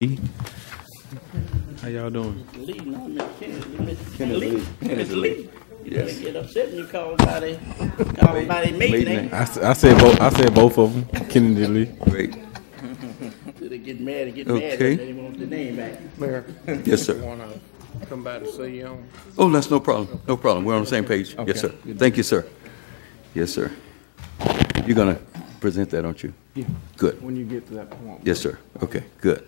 How y'all doing? Lee, no, Mr. Lee. You yes. Get upset when you call somebody mate. I said both of them. Kennedy Lee. Great. They get mad and get Okay. mad and they want the name back. Mayor. Yes, sir. Want to come by to see you on? Oh, that's no problem. No problem. We're on the same page. Okay. Yes, sir. Thank you, sir. Yes, sir. You're going to present that, aren't you? Yeah. Good. When you get to that point. Yes, sir. Okay, good.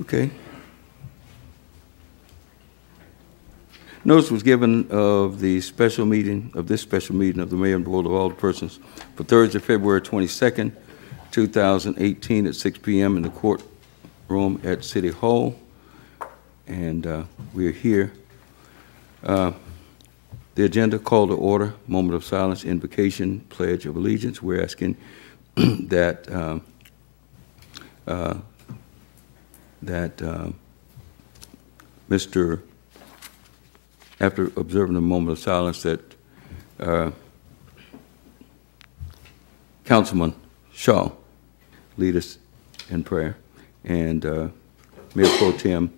Okay. Notice was given of this special meeting of the Mayor and Board of Alderpersons for Thursday, February 22nd, 2018 at 6 p.m. in the courtroom at City Hall. And we're here. The agenda, call to order, moment of silence, invocation, pledge of allegiance. We're asking that Mr. After observing a moment of silence, that Councilman Shaw lead us in prayer, and Mayor Pro Tem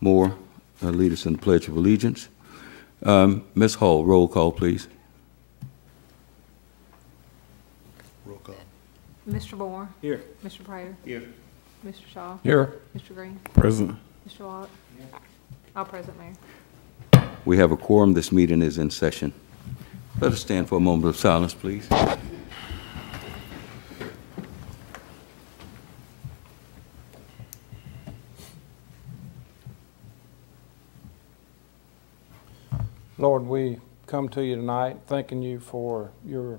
Moore lead us in the Pledge of Allegiance. Ms. Hall, roll call, please. Roll call. Mr. Moore. Here. Mr. Prater. Here. Mr. Shaw. Here. Mr. Green. Present. Mr. Watt. All present, Mayor. We have a quorum. This meeting is in session. Let us stand for a moment of silence, please. Lord, we come to you tonight thanking you for your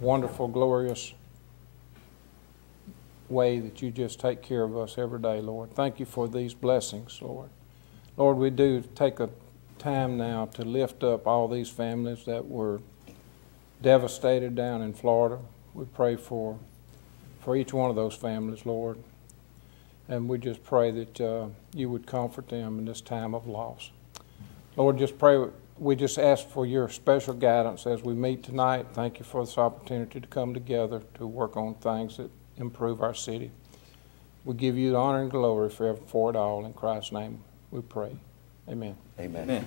wonderful, glorious way that you just take care of us every day, Lord. Thank you for these blessings, Lord. Lord, we do take a time now to lift up all these families that were devastated down in Florida. We pray for each one of those families, Lord. And we just pray that you would comfort them in this time of loss. Lord, we just ask for your special guidance as we meet tonight. Thank you for this opportunity to come together to work on things that improve our city. We give you the honor and glory for it all. In Christ's name we pray. Amen. Amen.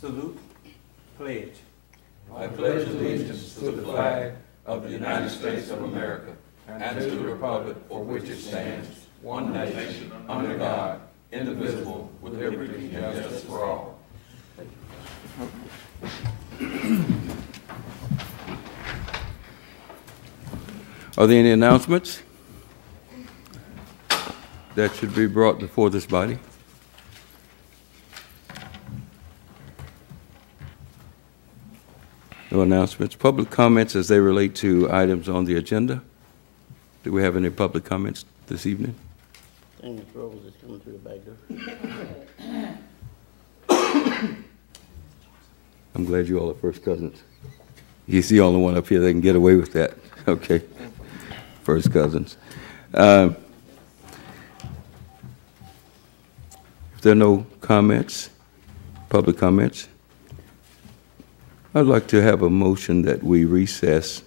Salute. Pledge. I pledge allegiance to the flag of the United States of America and to the republic for which it stands, one nation, under God, indivisible, with liberty and justice for all. Are there any announcements that should be brought before this body? No announcements. Public comments as they relate to items on the agenda. Do we have any public comments this evening? I think Mr. Rose is coming through the back door. I'm glad you all are first cousins. He's the only one up here that can get away with that. Okay. First cousins. If there are no comments, public comments, I'd like to have a motion that we recess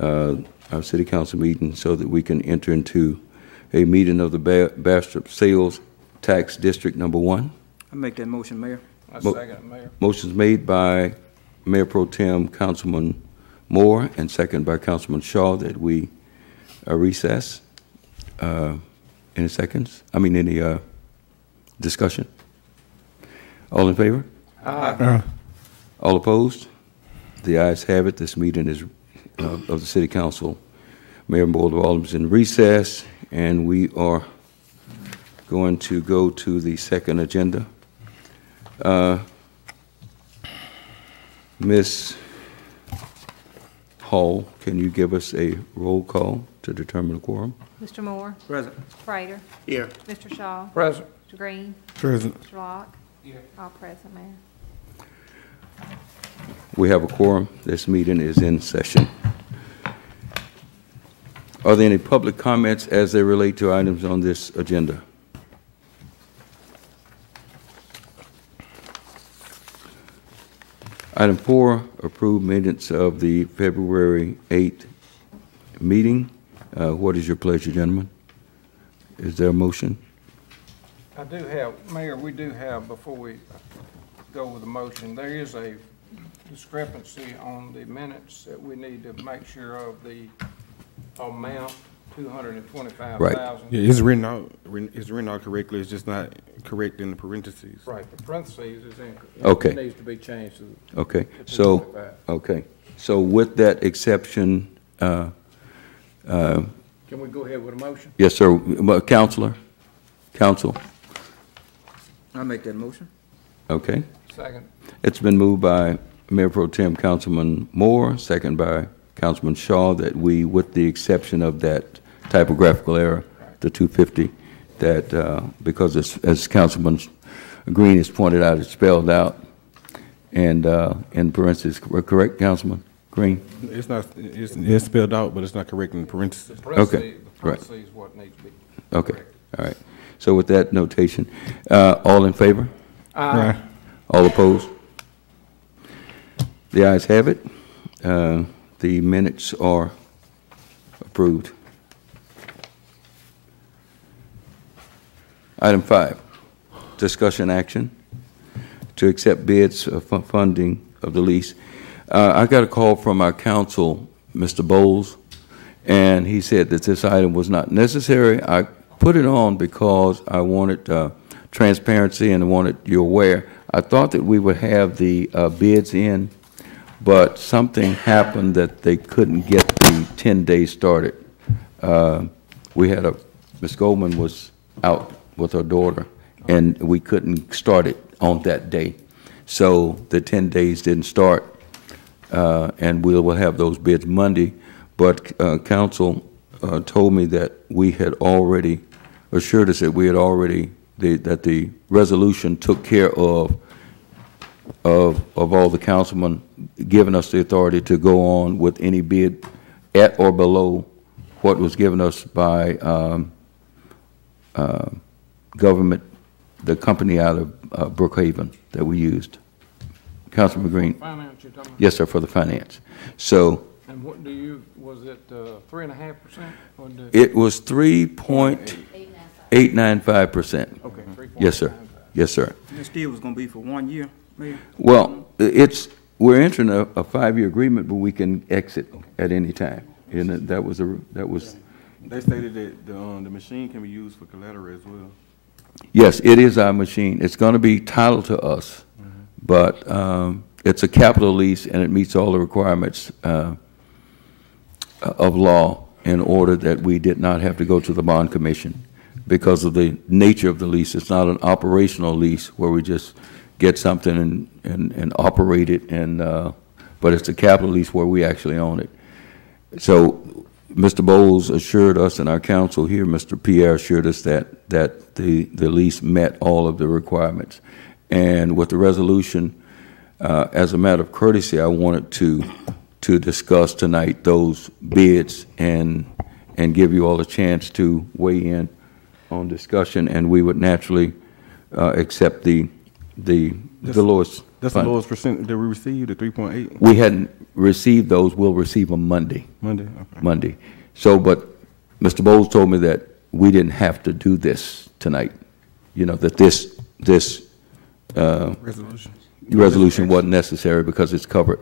our city council meeting so that we can enter into a meeting of the Bastrop Sales Tax District Number 1. I make that motion, Mayor. I second it, Mayor. Motion's made by Mayor Pro Tem Councilman Moore and second by Councilman Shaw that we recess. Any seconds? Any discussion? All in favor? Aye. All opposed? The ayes have it. This meeting is of the City Council, Mayor and Board of Aldermen in recess, and we are going to go to the second agenda. Ms. Hall, can you give us a roll call to determine the quorum? Mr. Moore. Present. Prater. Here. Mr. Shaw. Present. Mr. Green. Present. Mr. Locke. Here. All present, Mayor. We have a quorum. This meeting is in session. Are there any public comments as they relate to items on this agenda? Item 4, approve minutes of the February 8th meeting. What is your pleasure, gentlemen? Is there a motion? I do have, Mayor, we do have, before we go with the motion, there is a discrepancy on the minutes that we need to make sure of the amount, $225,000. Right. Yeah, it's written out correctly. It's just not correct in the parentheses. Right, the parentheses is incorrect. Okay. It needs to be changed to. Okay, to so, 225. okay. So with that exception, Can we go ahead with a motion? yes, sir. Counselor? Counsel? I'll make that motion. Okay. Second. It's been moved by Mayor Pro Tem Councilman Moore, second by Councilman Shaw, that we, with the exception of that typographical error, the 250, that because it's, as Councilman Green has pointed out, it's spelled out and in parentheses. Correct, Councilman Green? It's not. It's spelled out, but it's not correct in the parentheses. The parentheses, Okay, the right. parentheses is what needs to be. Okay, correct. all right. So with that notation, all in favor? Aye. All opposed? The ayes have it. The minutes are approved. Item 5, discussion action to accept bids for funding of the lease. I got a call from our counsel, Mr. Bowles, and he said that this item was not necessary. I put it on because I wanted transparency and I wanted you aware. I thought that we would have the bids in, but something happened that they couldn't get the 10 days started. We had Ms. Goldman was out with her daughter, and we couldn't start it on that day. So the 10 days didn't start, and we will have those bids Monday. But council told me that we had already assured us that we had already, that the resolution took care of all the councilmen, giving us the authority to go on with any bid at or below what was given us by government, the company out of Brookhaven that we used. Councilman Green? Finance you're talking about? Yes, sir, for the finance. So And what do you, was it 3.5%? Or did? it was 3.895%. Okay, 3.95. Yes, sir. Yes, sir. And this deal was gonna be for 1 year, Mayor? Well, we're entering a 5-year agreement, but we can exit at any time. And that was. They stated that the machine can be used for collateral as well. Yes, it is our machine. It's going to be titled to us, but it's a capital lease, and it meets all the requirements of law in order that we did not have to go to the bond commission because of the nature of the lease. It's not an operational lease where we just get something and operate it, but it's a capital lease where we actually own it. So Mr. Bowles assured us, and our counsel here, Mr. Pierre, assured us that the lease met all of the requirements. And with the resolution, as a matter of courtesy, I wanted to discuss tonight those bids and give you all a chance to weigh in on discussion, and we would naturally accept the lowest. That's fund. the lowest percent that we received, the 3.8. We hadn't received those. We'll receive them Monday. Okay. Monday. So, but Mr. Bowles told me that we didn't have to do this tonight. You know, that this resolution wasn't necessary because it's covered.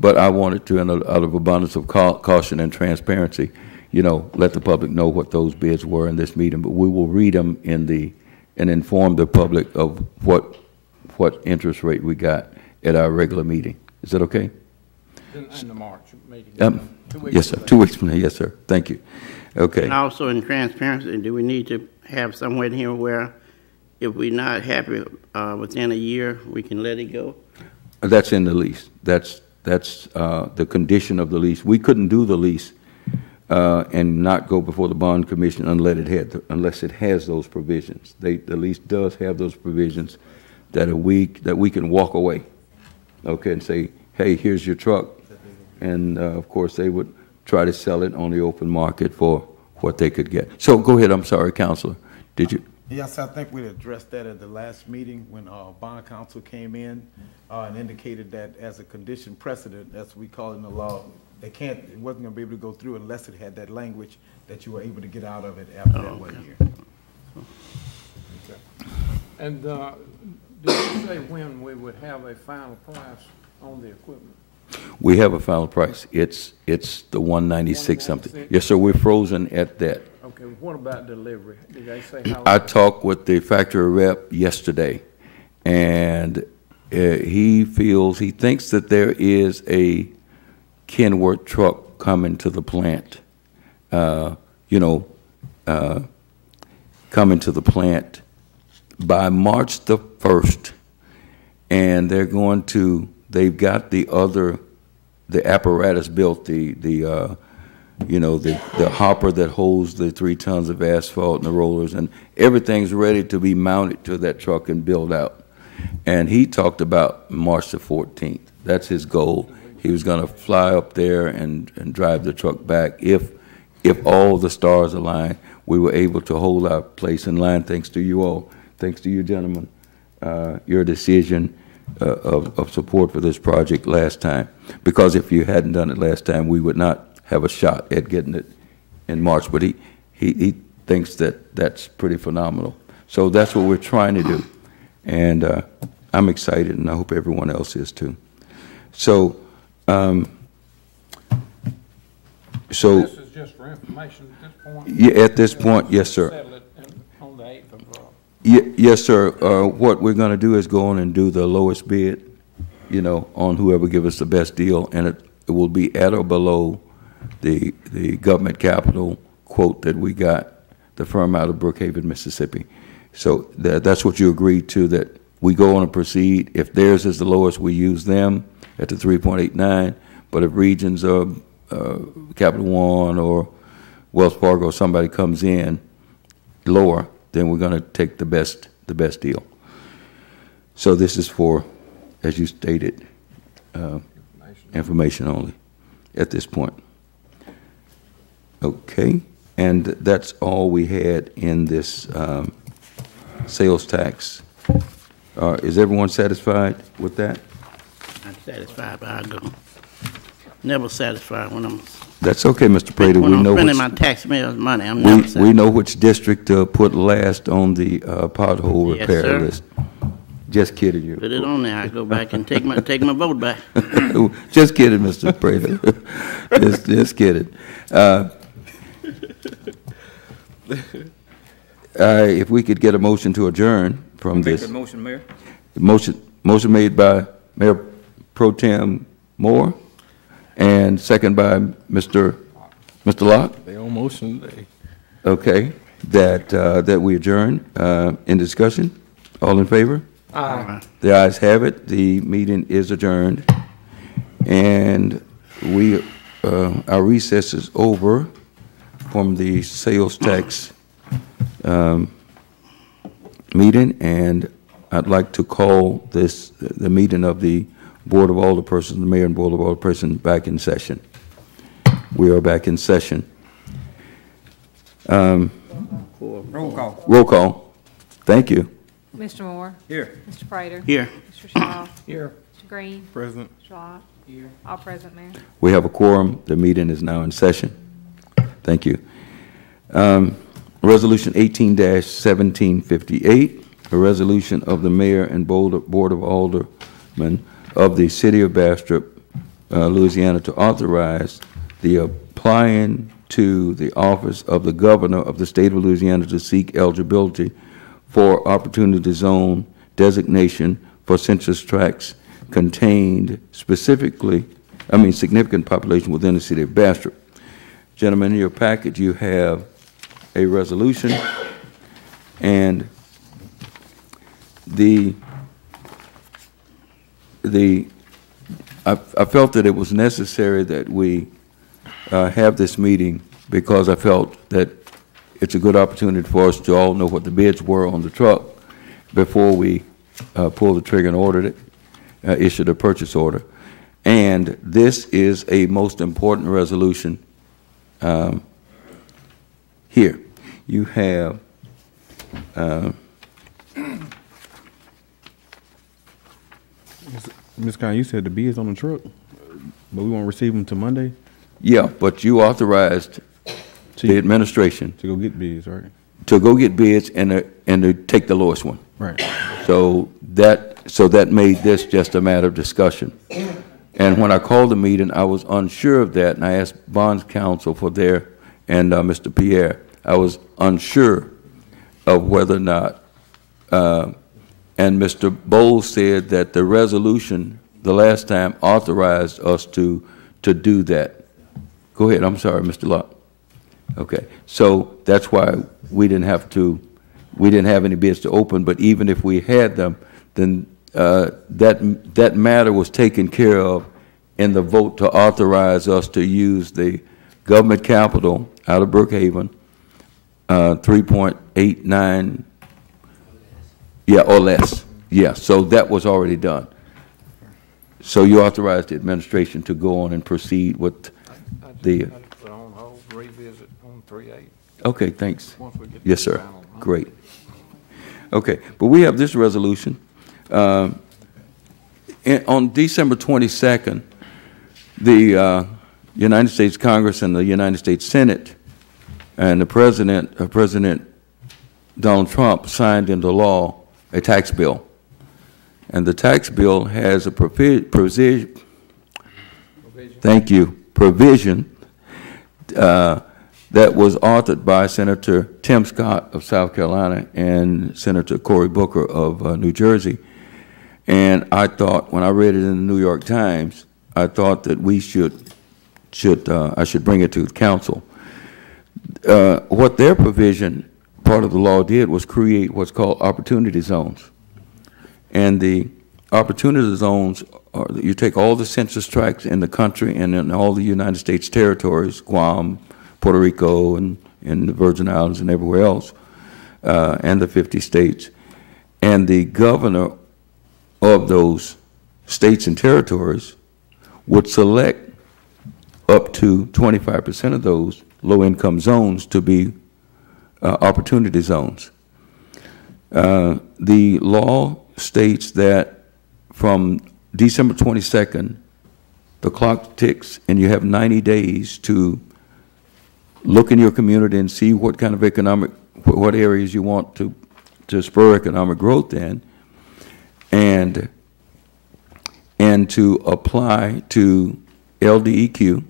But I wanted to, out of abundance of caution and transparency, you know, let the public know what those bids were in this meeting. But we will read them and inform the public of what interest rate we got at our regular meeting. Is that okay? In the March meeting. 2 weeks Yes, sir. from now. 2 weeks from now. Yes, sir. Thank you. Okay. And also in transparency, do we need to have somewhere in here where if we're not happy within a year, we can let it go? That's in the lease. That's the condition of the lease. We couldn't do the lease and not go before the bond commission unless it has those provisions. The lease does have those provisions that we can walk away, okay, and say, hey, here's your truck, and of course they would try to sell it on the open market for what they could get. So go ahead. I'm sorry, Counselor. Did you? Yes, I think we addressed that at the last meeting when bond counsel came in and indicated that as a condition precedent, as we call it in the law, it wasn't gonna be able to go through unless it had that language that you were able to get out of it after that 1 year. And did you say when we would have a final price on the equipment? We have a final price. It's the 196 something. 196? Yes, sir, we're frozen at that. Okay, what about delivery? Did they say how long? I talked with the factory rep yesterday, and he thinks that there is a Kenworth truck coming to the plant, coming to the plant by March the 1st, and they've got the apparatus built, the hopper that holds the 3 tons of asphalt and the rollers, and everything's ready to be mounted to that truck and built out. And he talked about March the 14th. That's his goal. He was going to fly up there and drive the truck back. If all the stars align, we were able to hold our place in line, thanks to you all, thanks to you gentlemen, your decision of support for this project last time. Because if you hadn't done it last time, we would not have a shot at getting it in March. But he thinks that that's pretty phenomenal. So that's what we're trying to do. And I'm excited, and I hope everyone else is too. So, This is just for information at this point? yeah, at this point, yes, sir. Settle it on the 8th of, Yes, sir. What we're going to do is go on and do the lowest bid, on whoever give us the best deal, and it will be at or below the government capital quote that we got, the firm out of Brookhaven, Mississippi. So that's what you agreed to, that we go on and proceed. If theirs is the lowest, we use them at the 3.89. But if Regions or Capital One or Wells Fargo, somebody comes in lower, then we're going to take the best deal. So this is for, as you stated, information only at this point. Okay, and that's all we had in this sales tax. Is everyone satisfied with that? I'm satisfied, but I'll go. Never satisfied when I'm, That's okay, Mr. Prater. when We I'm know spending which, my taxpayers' money, I'm never satisfied. we know which district to put last on the pothole Yes, repair sir. list. Just kidding you. Put it on there, I go back and take my vote back. Just kidding, Mr. Prater. just kidding. If we could get a motion to adjourn from Make this. that motion, Mayor. Motion made by Mayor Pro Tem Moore and second by Mr. Locke. They on motion today. Okay, that we adjourn in discussion. All in favor? Aye. The ayes have it. The meeting is adjourned. And our recess is over from the sales tax meeting, and I'd like to call the meeting of the Board of Alderpersons, the Mayor and Board of Alderpersons, back in session. We are back in session. Roll call. Roll call. Thank you. Mr. Moore? Here. Mr. Prater? Here. Mr. Shaw? Here. Mr. Green? President. Mr. Locke? Here. All present, Mayor. We have a quorum. The meeting is now in session. Thank you. Resolution 18-1758, a resolution of the Mayor and Board of Aldermen of the City of Bastrop, Louisiana, to authorize the applying to the office of the Governor of the State of Louisiana to seek eligibility for Opportunity Zone designation for census tracts contained significant population within the City of Bastrop. Gentlemen, in your packet you have a resolution, and I felt that it was necessary that we have this meeting because I felt that it's a good opportunity for us to all know what the bids were on the truck before we pulled the trigger and ordered it, issued a purchase order. And this is a most important resolution. Here, you have Ms. Khan, you said the bids on the truck, but we won't receive them till Monday? Yeah, but you authorized the administration To go get bids, right? to go get bids and to take the lowest one. Right. So that made this just a matter of discussion. And when I called the meeting, I was unsure of that, and I asked Bond's counsel for there and Mr. Pierre. I was unsure of whether or not, and Mr. Bowles said that the resolution the last time authorized us to do that. Go ahead, I'm sorry, Mr. Locke. Okay, so that's why we didn't have any bids to open, but even if we had them, then that matter was taken care of in the vote to authorize us to use the government capital out of Brookhaven, 3.89, yeah, or less. Yeah, so that was already done. So you authorized the administration to go on and proceed with the... I just put on hold, revisit on 3.8. Okay, thanks. Once we get Yes, the sir. final. Great. Okay, but we have this resolution. On December 22nd, the United States Congress and the United States Senate and the President Donald Trump signed into law a tax bill. And the tax bill has a provision that was authored by Senator Tim Scott of South Carolina and Senator Cory Booker of New Jersey. And I thought, when I read it in the New York Times, I thought that I should bring it to the council. What their provision, part of the law did, was create what's called opportunity zones. And the opportunity zones are, you take all the census tracts in the country and in all the United States territories, Guam, Puerto Rico, and the Virgin Islands and everywhere else, and the 50 states. And the governor of those states and territories would select up to 25% of those low-income zones to be opportunity zones. The law states that from December 22nd, the clock ticks and you have 90 days to look in your community and see what kind of what areas you want to spur economic growth in, and to apply to LDEQ,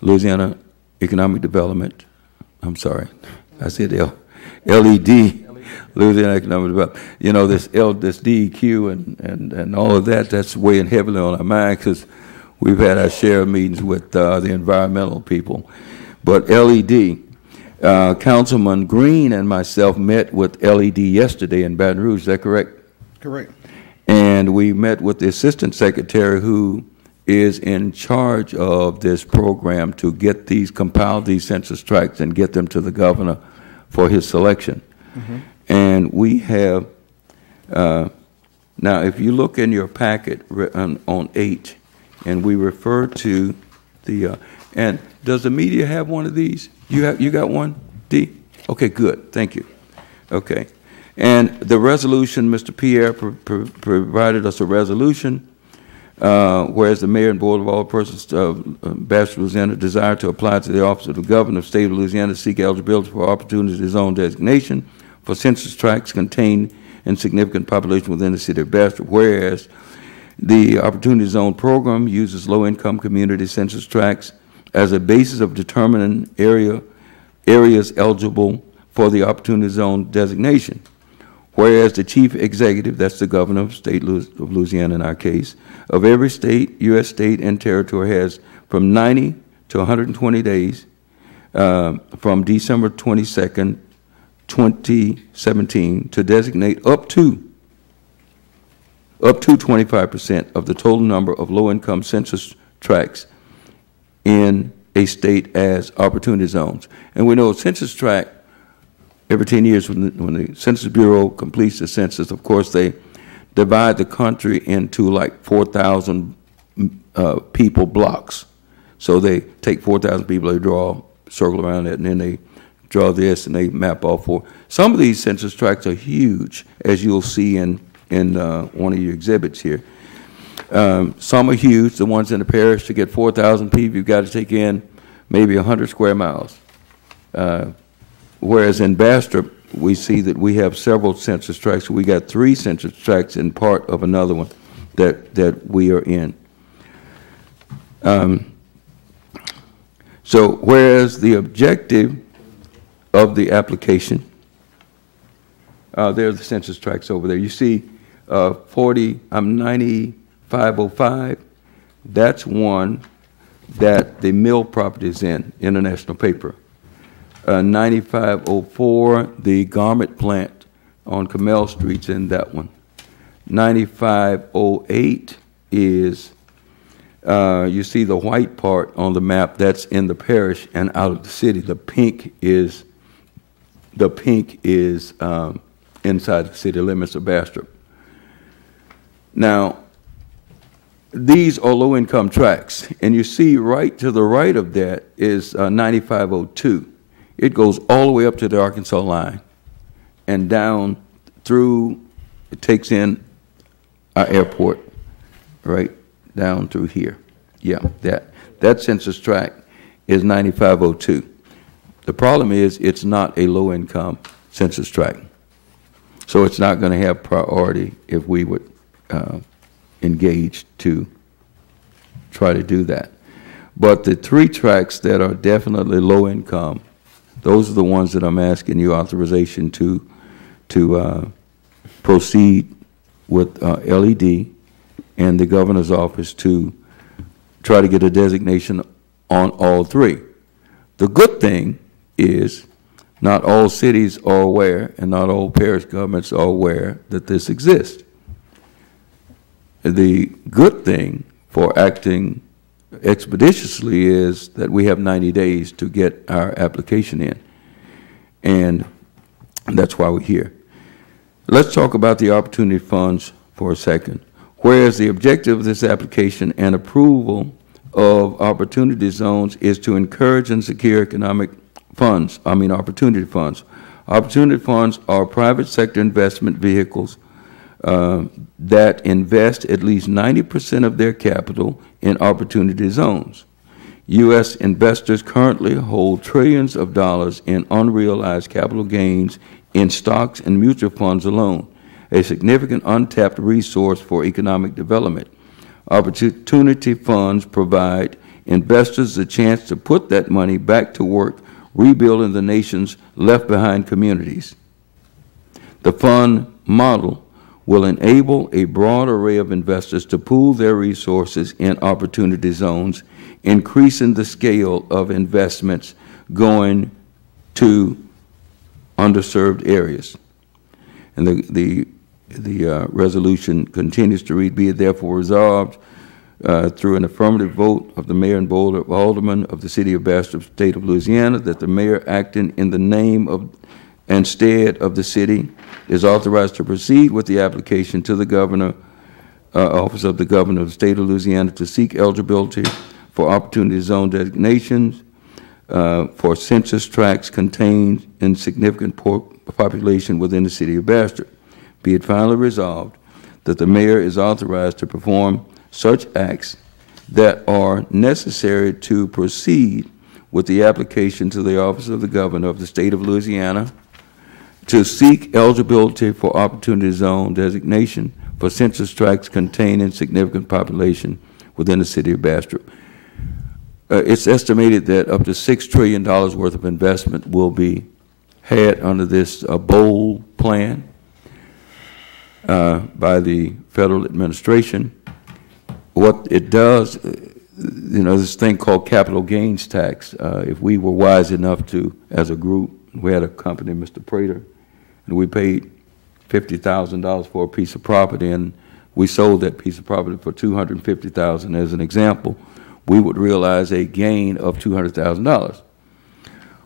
Louisiana Economic Development. I'm sorry, I said LED, Louisiana Economic Development. You know, this DEQ and all of that, that's weighing heavily on our mind because we've had our share of meetings with the environmental people. But LED, Councilman Green and myself met with LED yesterday in Baton Rouge, is that correct? Correct. And we met with the Assistant Secretary who is in charge of this program to compile these census tracts and get them to the governor for his selection. Mm-hmm. And we have, now if you look in your packet on 8, and we refer to the, and does the media have one of these? You got one, D? Okay, good, thank you. Okay, and the resolution, Mr. Pierre provided us a resolution, whereas the mayor and board of all persons of Bastrop Louisiana desire to apply to the office of the governor of the state of Louisiana to seek eligibility for opportunity zone designation for census tracts contained in significant population within the city of Bastrop, whereas the Opportunity Zone program uses low-income community census tracts as a basis of determining areas eligible for the Opportunity Zone designation. Whereas the chief executive, that's the governor of the state of Louisiana in our case, of every state, U.S. state, and territory has from 90 to 120 days from December 22nd, 2017 to designate up to 25% of the total number of low-income census tracts in a state as opportunity zones. And we know a census tract, every 10 years when the Census Bureau completes the census, of course, they divide the country into like 4,000 people blocks. So they take 4,000 people, they draw a circle around it, and then they draw this and they map all four. Some of these census tracts are huge, as you'll see in one of your exhibits here. Some are huge, the ones in the parish. To get 4,000 people, you've got to take in maybe 100 square miles. Whereas in Bastrop, we see that we have several census tracts. We got 3 census tracts in part of another one that we are in. So whereas the objective of the application, there are the census tracts over there. You see 9505, that's one that the mill property is in, International Paper. 9504, the garment plant on Camel Street's in that one. 9508 is, you see the white part on the map, that's in the parish and out of the city. The pink is inside the city limits of Bastrop. Now, these are low-income tracts, and you see right to the right of that is 9502. It goes all the way up to the Arkansas line and down through, it takes in our airport, right down through here. Yeah, that census tract is 9502. The problem is it's not a low-income census tract. So it's not going to have priority if we would engage to try to do that. But the 3 tracts that are definitely low income, those are the ones that I'm asking you authorization to proceed with LED and the governor's office to try to get a designation on all 3. The good thing is not all cities are aware and not all parish governments are aware that this exists. The good thing for acting expeditiously is that we have 90 days to get our application in, and that's why we're here. Let's talk about the opportunity funds for a second. Whereas the objective of this application and approval of opportunity zones is to encourage and secure economic funds, opportunity funds. Opportunity funds are private sector investment vehicles that invest at least 90% of their capital in opportunity zones. U.S. investors currently hold trillions of dollars in unrealized capital gains in stocks and mutual funds alone, a significant untapped resource for economic development. Opportunity funds provide investors the chance to put that money back to work rebuilding the nation's left-behind communities. The fund model will enable a broad array of investors to pool their resources in opportunity zones, increasing the scale of investments going to underserved areas. And the resolution continues to read, be it therefore resolved through an affirmative vote of the mayor and board of aldermen of the city of Bastrop, state of Louisiana, that the mayor acting in the name of and stead of the city is authorized to proceed with the application to the governor, office of the governor of the state of Louisiana, to seek eligibility for opportunity zone designations for census tracts contained in significant population within the city of Bastrop. Be it finally resolved that the mayor is authorized to perform such acts that are necessary to proceed with the application to the office of the governor of the state of Louisiana to seek eligibility for opportunity zone designation for census tracts containing significant population within the city of Bastrop. It's estimated that up to $6 trillion worth of investment will be had under this bold plan by the federal administration. What it does, this thing called capital gains tax, if we were wise enough to, as a group, we had a company, Mr. Prater, and we paid $50,000 for a piece of property, and we sold that piece of property for $250,000 as an example, we would realize a gain of $200,000.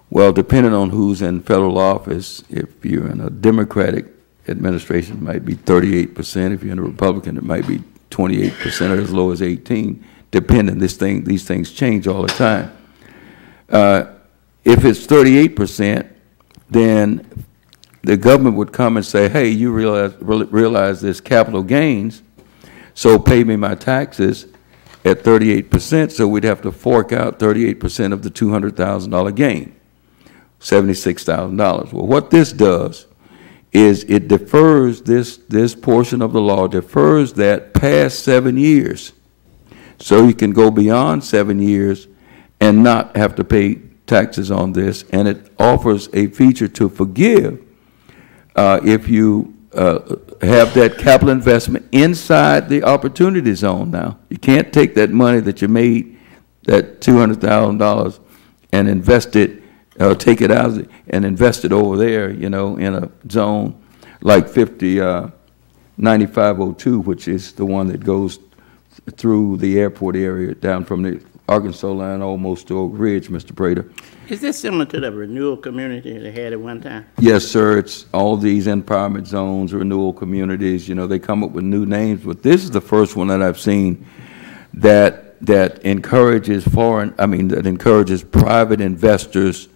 Well, depending on who's in federal office, if you're in a Democratic administration, it might be 38%. If you're in a Republican, it might be 28% or as low as 18%, depending. These things change all the time. If it's 38%, then the government would come and say, hey, you realize this capital gains, So pay me my taxes at 38%, so we'd have to fork out 38% of the $200,000 gain, $76,000. Well, what this does is it defers this portion of the law, defers that past 7 years. So you can go beyond 7 years and not have to pay taxes on this, and it offers a feature to forgive if you have that capital investment inside the opportunity zone now. You can't take that money that you made, that $200,000, and invest it, take it out and invest it over there, you know, in a zone like 9502, which is the one that goes through the airport area down from the Arkansas line almost to Oak Ridge, Mr. Prater. Is this similar to the renewal community they had at one time? Yes, sir. It's all these empowerment zones, renewal communities. You know, they come up with new names, but this is the first one that I've seen that encourages that encourages private investors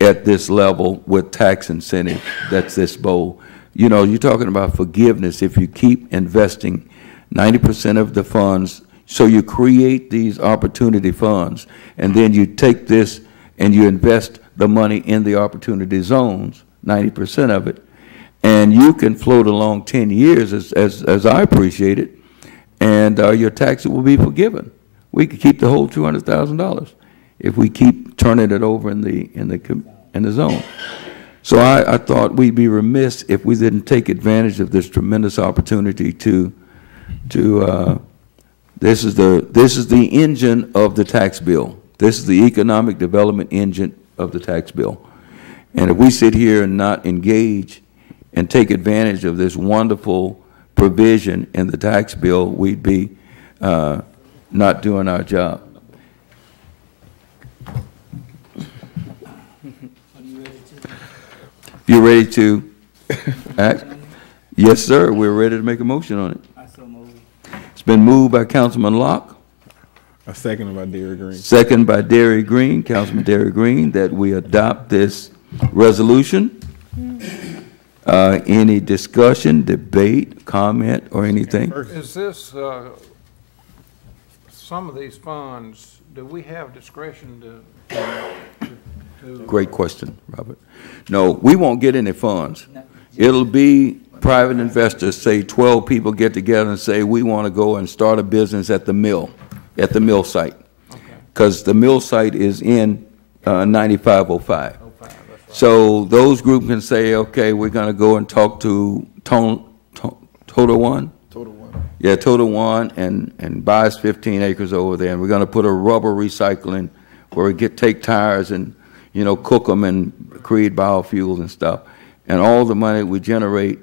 at this level with tax incentive. That's this bold. You know, you're talking about forgiveness if you keep investing 90% of the funds. So you create these opportunity funds, and then you take this and you invest the money in the opportunity zones, 90% of it, and you can float along 10 years, as I appreciate it, and your taxes will be forgiven. We could keep the whole $200,000 if we keep turning it over in the zone. So I thought we'd be remiss if we didn't take advantage of this tremendous opportunity to this is the engine of the tax bill. This is the economic development engine of the tax bill. And if we sit here and not engage and take advantage of this wonderful provision in the tax bill, we'd be not doing our job. You ready to act? Yes, sir. We're ready to make a motion on it. It's been moved by Councilman Locke. A second by Derry Green. Second by Derry Green, Councilman Derry Green, that we adopt this resolution. Any discussion, debate, comment, or anything? Is this, some of these funds, do we have discretion to? Great question, Robert. No, we won't get any funds. It'll be private investors, say 12 people get together and say, we want to go and start a business at the mill site. Because the mill site is in 9505. So those groups can say, okay, we're going to go and talk to Total One. Yeah, Total One, and buys 15 acres over there, and we're going to put a rubber recycling where we take tires and, you know, cook them and create biofuels and stuff. And all the money we generate,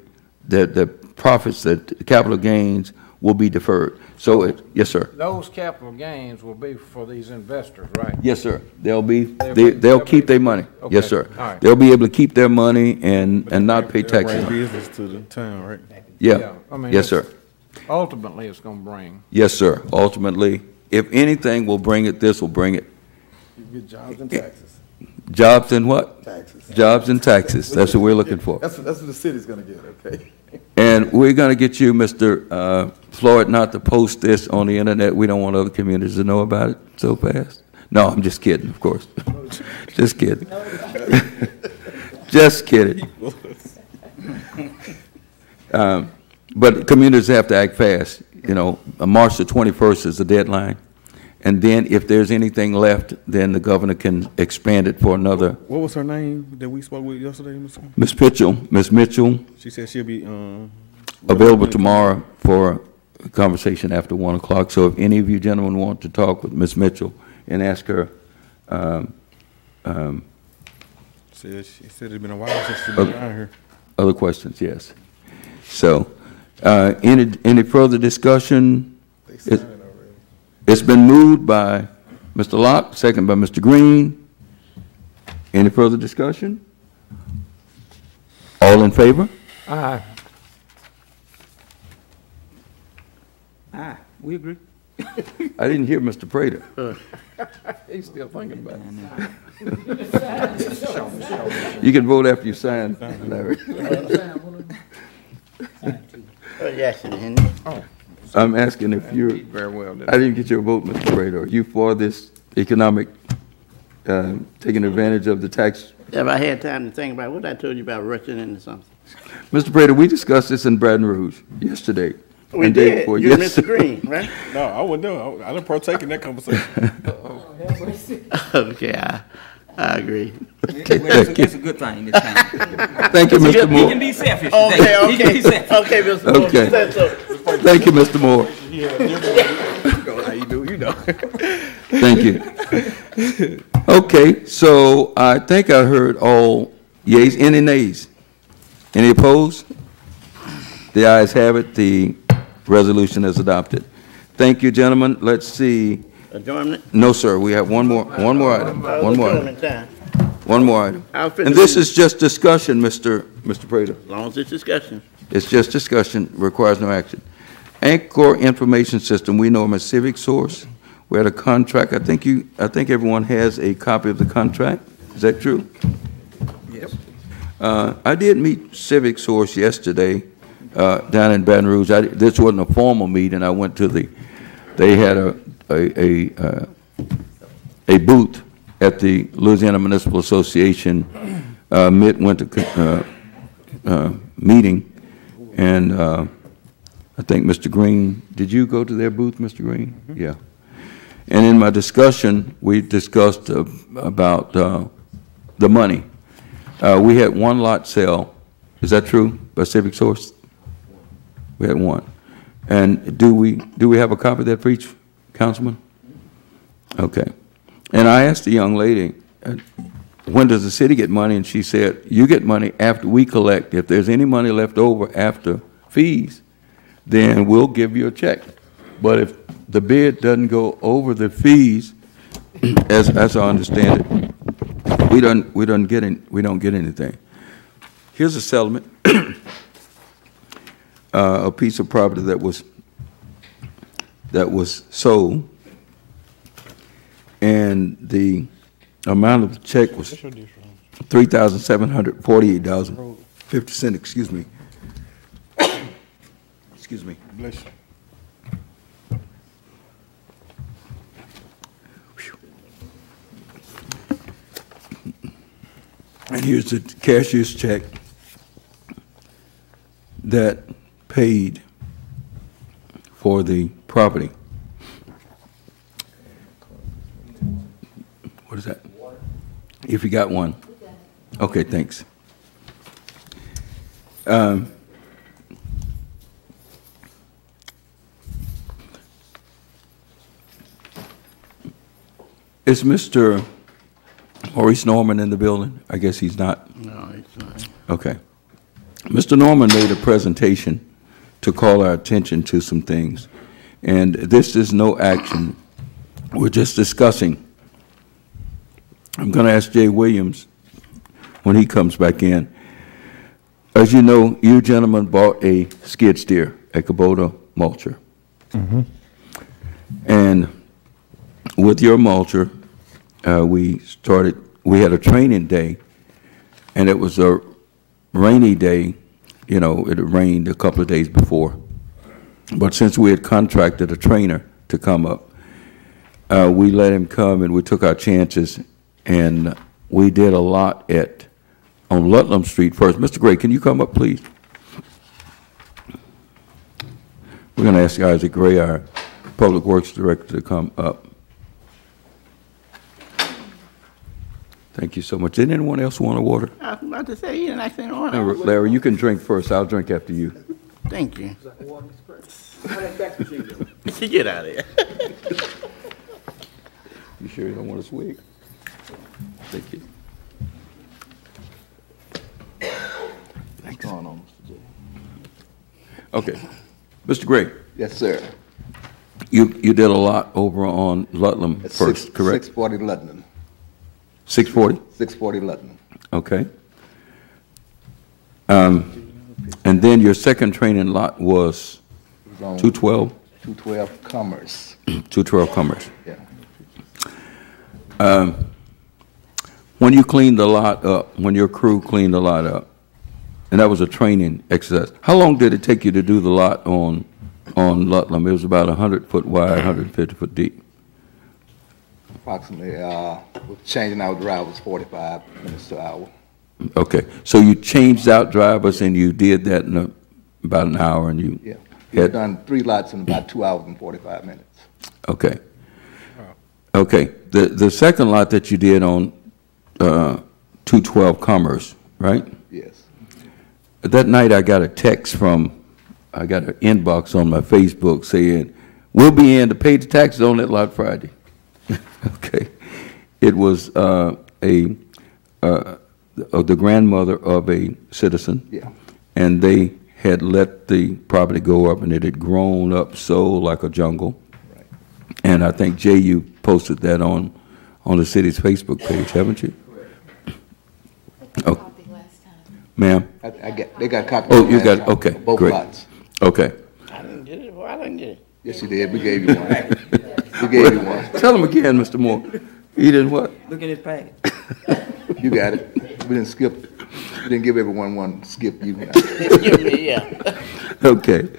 the profits, the capital gains will be deferred. So, yes, sir. Those capital gains will be for these investors, right? Yes, sir. They'll keep their money. Okay. Yes, sir. All right. They'll be able to keep their money and not pay They'll taxes. bring business to the town, right? Yeah. I mean, Yes, sir. Ultimately, it's going to bring. Yes, sir. Ultimately, if anything will bring it, this will bring it. You get jobs and taxes. Jobs and what? Taxes. Jobs and taxes. That's what we're looking for. That's what the city's gonna get, okay? And we're going to get you, Mr. Floyd, not to post this on the internet. We don't want other communities to know about it so fast. No, I'm just kidding, of course. Just kidding. Just kidding. But communities have to act fast. You know, March the 21st is the deadline. And then if there's anything left, then the governor can expand it for another. What was her name that we spoke with yesterday, Mr. Miss Mitchell, She said she'll be available tomorrow for a conversation after 1 o'clock. So if any of you gentlemen want to talk with Miss Mitchell and ask her, She said it's been a while since she's been around here. other questions, yes. So, any further discussion? They signed it already. It's been moved by Mr. Locke, second by Mr. Green. Any further discussion? All in favor? Aye. We agree. I didn't hear Mr. Prater. He's still thinking about it. You can vote after you sign, Larry. Jackson, Henry. I'm asking if you're, Very well. I didn't get your vote, Mr. Prater. Are you for this economic, taking advantage of the tax? If I had time to think about what I told you about rushing into something. Mr. Prater, we discussed this in Baton Rouge yesterday. We and day did. before You and yesterday. Mr. Green, right? No, I wouldn't do it. I didn't partake in that conversation. Okay, I agree. It's a good thing this time. Thank you, Mr. He can Moore. be selfish. Okay, today. He can okay, be selfish. okay, Mr. Moore. Okay. You said so. Thank you, Mr. Moore. How you do, you know. Thank you. Okay, so I think I heard all yeas. Any nays? Any opposed? The ayes have it. The resolution is adopted. Thank you, gentlemen. Let's see. Adjournment? No, sir, we have one more item. One more item. Adjournment time. One more item. I'll finish And this it. is just discussion, Mr. Prater. As long as it's discussion. It's just discussion, requires no action. Anchor Information System, we know them as Civic Source. We had a contract. I think everyone has a copy of the contract. Is that true? Yes. I did meet Civic Source yesterday down in Baton Rouge. This wasn't a formal meeting. I went to they had a booth at the Louisiana Municipal Association midwinter meeting, and I think Mr. Green, did you go to their booth, Mr. Green? Mm-hmm. Yeah. And in my discussion, we discussed about the money. We had one lot sale. Is that true, by Civic Source? We had one. And do we have a copy of that for each councilman? Okay. And I asked the young lady, when does the city get money? And she said, you get money after we collect. If there's any money left over after fees, then we'll give you a check. But if the bid doesn't go over the fees, as I understand it, we don't get anything. Here's a settlement, a piece of property that was sold, and the amount of the check was $3,748.50. Excuse me. Excuse me. Bless you. And here's the cashier's check that paid for the property. What is that? If you got one. Okay, thanks. Is Mr. Maurice Norman in the building? I guess he's not. No, it's not. Okay. Mr. Norman made a presentation to call our attention to some things, and this is no action. We're just discussing. I'm going to ask Jay Williams when he comes back in. As you know, you gentlemen bought a skid steer, a Kubota mulcher. Mm-hmm. And with your mulcher, we had a training day, and it was a rainy day. You know, it had rained a couple of days before. But since we had contracted a trainer to come up, we let him come, and we took our chances, and we did a lot on Ludlam Street first. Mr. Gray, can you come up, please? We're going to ask Isaac Gray, our Public Works Director, to come up. Thank you so much. Did anyone else want a water? I was about to say, you didn't ask me to order. Larry, you can drink first. I'll drink after you. Thank you. Get out of here. You sure you don't want a swig? Thank you. Thanks. Okay. Mr. Gray, Yes, sir. you did a lot over on Ludlam It's first, correct? 640 Ludden. 640? 640 Ludden. Okay. And then your second training lot was It was on 212? 212 Commerce. 212 Commerce. Yeah. When you cleaned the lot up, when your crew cleaned the lot up, and that was a training exercise, how long did it take you to do the lot on on Lutlam. It was about 100-foot wide, 150-foot deep. Approximately, with changing out drivers 45 minutes to an hour. Okay, so you changed out drivers and you did that in about an hour, and you Yeah. We've had, done 3 lots in about 2 hours and 45 minutes. okay. Okay, the second lot that you did on 212 Commerce, right? Yes. That night I got a text I got an inbox on my Facebook saying, we'll be in to pay the taxes on that lot Friday. Okay. It was the grandmother of a citizen. Yeah. And they had let the property go up, and it had grown up so like a jungle. Right. And I think, Jay, you posted that on the city's Facebook page, haven't you? Oh, ma'am? They got copies. Oh, you got, okay, Both great. lots. Okay. I didn't get it. Well, I didn't get it. Yes, you did. We gave you one. We gave you one. Tell him again, Mr. Moore. He didn't what? Look at his packet. You got it. We didn't skip. We didn't give everyone one. Skip you. Give me, yeah. Okay.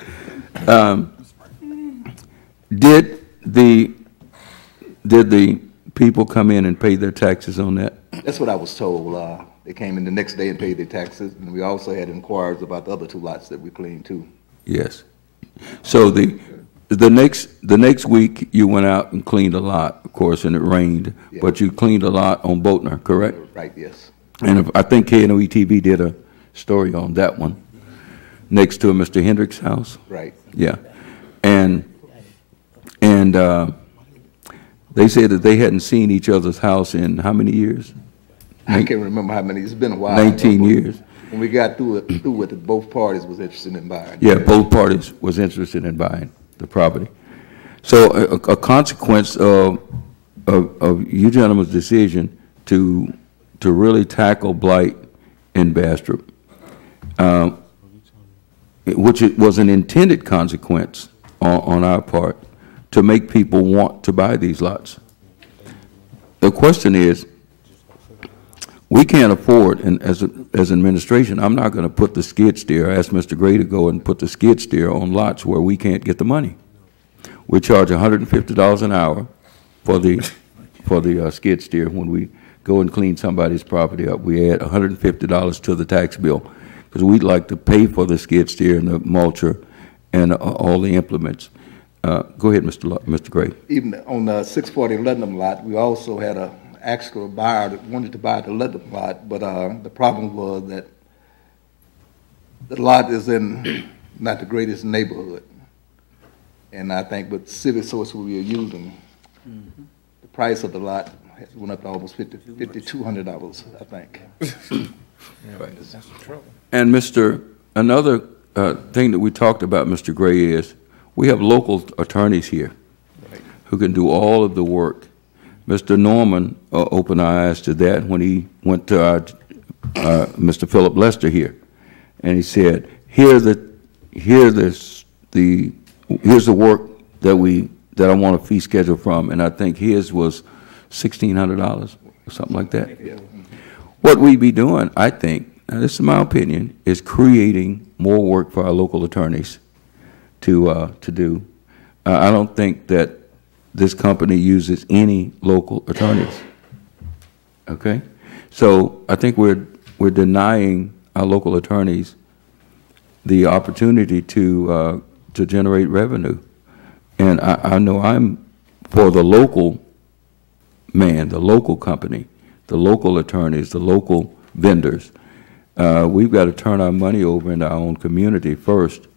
Did the people come in and pay their taxes on that? That's what I was told. They came in the next day and paid their taxes, and we also had inquiries about the other 2 lots that we cleaned too. Yes. So the next week you went out and cleaned a lot, of course, and it rained, Yeah. but you cleaned a lot on Boatner, correct? Right, yes. And I think KNOE TV did a story on that one, next to Mr. Hendrick's house. Right. Yeah. And they said that they hadn't seen each other's house in how many years? I can't remember how many. It's been a while. 19 years. When we got through with it, both parties was interested in buying. Yeah, both parties was interested in buying the property. So a consequence of you gentlemen's decision to really tackle blight in Bastrop, which it was an intended consequence on our part to make people want to buy these lots. The question is, we can't afford, and as administration, I'm not going to put the skid steer. I asked Mr. Gray to go and put the skid steer on lots where we can't get the money. We charge $150 an hour for the skid steer. When we go and clean somebody's property up, we add $150 to the tax bill because we'd like to pay for the skid steer and the mulcher and all the implements. Go ahead, Mr. Gray. Even on the 640 Ludlam lot, we also had a actual buyer that wanted to buy the Ludlam lot, but the problem was that the lot is in not the greatest neighborhood. And I think with Civic Source we are using, the price of the lot has went up to almost $5,200, I think. That's the trouble. And another thing that we talked about, Mr. Gray, is we have local attorneys here who can do all of the work. Mr. Norman opened our eyes to that when he went to Mr. Philip Lester here, and he said, here's the work that I want a fee schedule from, and I think his was $1,600 or something like that. Yeah. What we be doing, I think, now this is my opinion, is creating more work for our local attorneys to do. I don't think that this company uses any local attorneys. Okay? So I think we're denying our local attorneys the opportunity to generate revenue. And I know I'm for the local man, the local company, the local attorneys, the local vendors. We've got to turn our money over into our own community first.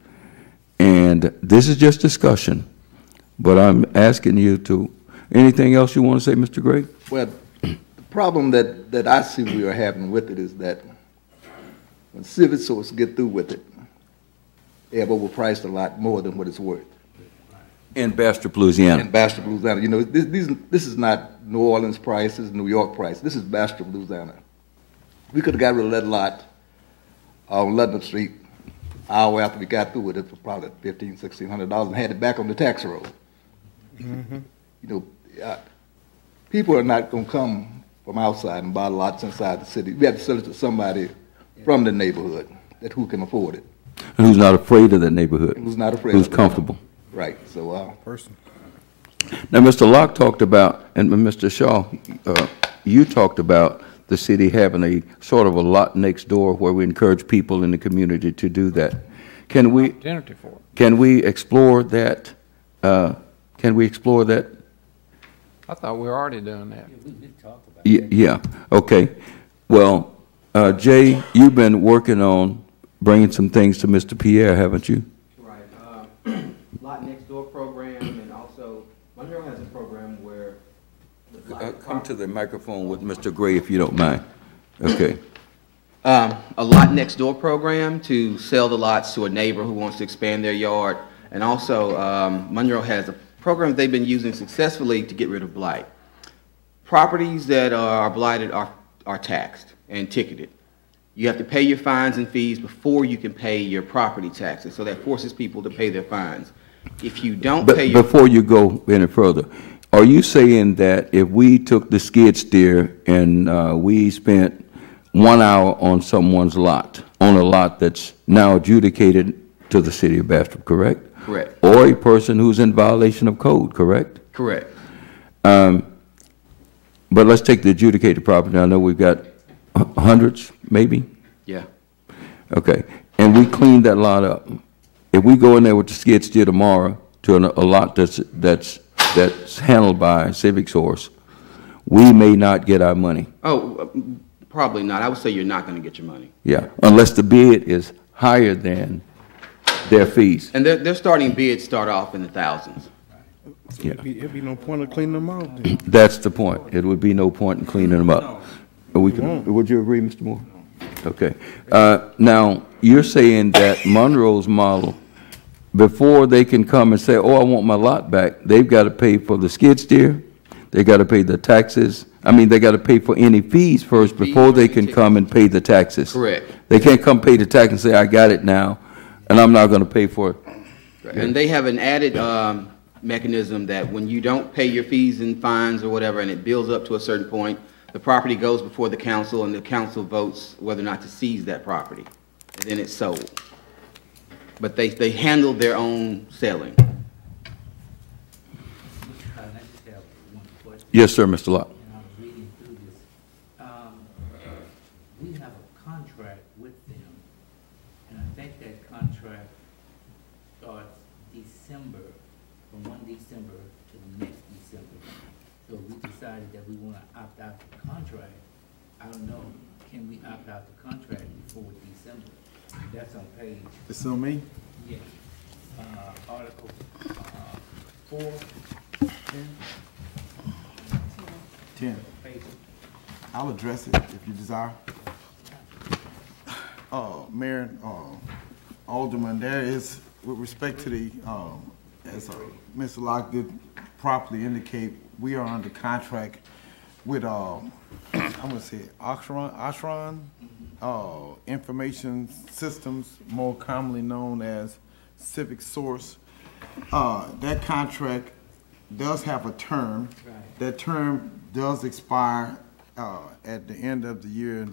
And this is just discussion. But I'm asking you to, anything else you want to say, Mr. Gray? Well, the problem that I see we are having with it is that when Civic Source get through with it, they have overpriced a lot more than what it's worth. In Bastrop, Louisiana. In Bastrop, Louisiana. You know, this is not New Orleans price, this is New York price. This is Bastrop, Louisiana. We could have got rid of that lot on Ludlam Street an hour after we got through with it for probably $1,500, $1,600 and had it back on the tax roll. You know, people are not going to come from outside and buy lots inside the city. We have to sell it to somebody from the neighborhood who can afford it. Who's not afraid of that neighborhood. Who's not afraid Who's of it. comfortable. Right, so, Person. Now, Mr. Locke talked about, and Mr. Shaw, you talked about the city having a sort of a lot next door where we encourage people in the community to do that. Can we Opportunity for it. Can we explore that? Can we explore that? I thought we were already doing that. Yeah, okay. Well, Jay, you've been working on bringing some things to Mr. Pierre, haven't you? Right. Lot Next Door program, and also Monroe has a program where Come to the microphone with Mr. Gray if you don't mind. Okay. a Lot Next Door program to sell the lots to a neighbor who wants to expand their yard, and also Monroe has a program they've been using successfully to get rid of blight. Properties that are blighted are taxed and ticketed. You have to pay your fines and fees before you can pay your property taxes, so that forces people to pay their fines. If you don't pay your... Before you go any further, are you saying that if we took the skid steer and we spent 1 hour on someone's lot, on a lot that's now adjudicated to the city of Bastrop, correct? Correct. Or a person who's in violation of code, correct? Correct. But let's take the adjudicated property. I know we've got hundreds, maybe? Yeah. Okay. And we clean that lot up. If we go in there with the skid steer tomorrow to a lot that's handled by Civic Source, we may not get our money. Oh, probably not. I would say you're not going to get your money. Yeah, unless the bid is higher than their fees. And their starting bids start off in the thousands. Yeah. It'd be no point of cleaning them out then. That's the point. It would be no point in cleaning them up. We can, would you agree, Mr. Moore? Okay. Now, you're saying that Monroe's model, before they can come and say, oh, I want my lot back, they've got to pay for the skid steer, they got to pay the taxes, they got to pay for any fees first before they can come and pay the taxes. Correct. They can't come pay the tax and say, I got it now, and I'm not going to pay for it. And they have an added mechanism that when you don't pay your fees and fines or whatever, and it builds up to a certain point, the property goes before the council, and the council votes whether or not to seize that property, and then it's sold. But they handle their own selling. Yes, sir, Mr. Locke. And I was reading through this. We have a contract with them, and I think that contract starts December, from 1 December to the next December. So we decided that we want to opt out the contract. I don't know, can we opt out the contract before December? That's on page, It's on me? yeah, Article 4, 10. page. I'll address it if you desire. Mayor, Alderman, there is, with respect to the, as Mr. Locke did properly indicate, we are under contract with, I'm gonna say Oshron, Information Systems, more commonly known as Civic Source. That contract does have a term. Right. That term does expire at the end of the year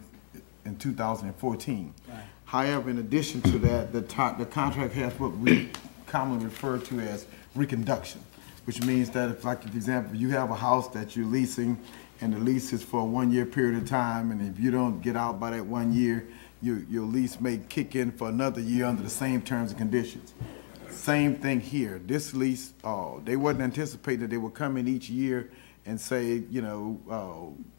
in 2014. Right. However, in addition to that, the contract has what we commonly refer to as reconduction, which means that if, like, for example, you have a house that you're leasing and the lease is for a 1 year period of time, and if you don't get out by that 1 year, your lease may kick in for another year under the same terms and conditions. Same thing here. This lease, they wasn't anticipating that they would come in each year and say,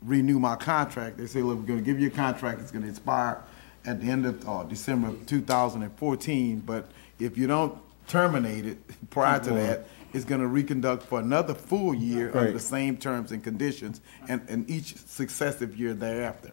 renew my contract. They say, look, we're going to give you a contract. It's going to expire at the end of December of 2014. But if you don't terminate it prior to that, it's going to reconduct for another full year under the same terms and conditions, and each successive year thereafter.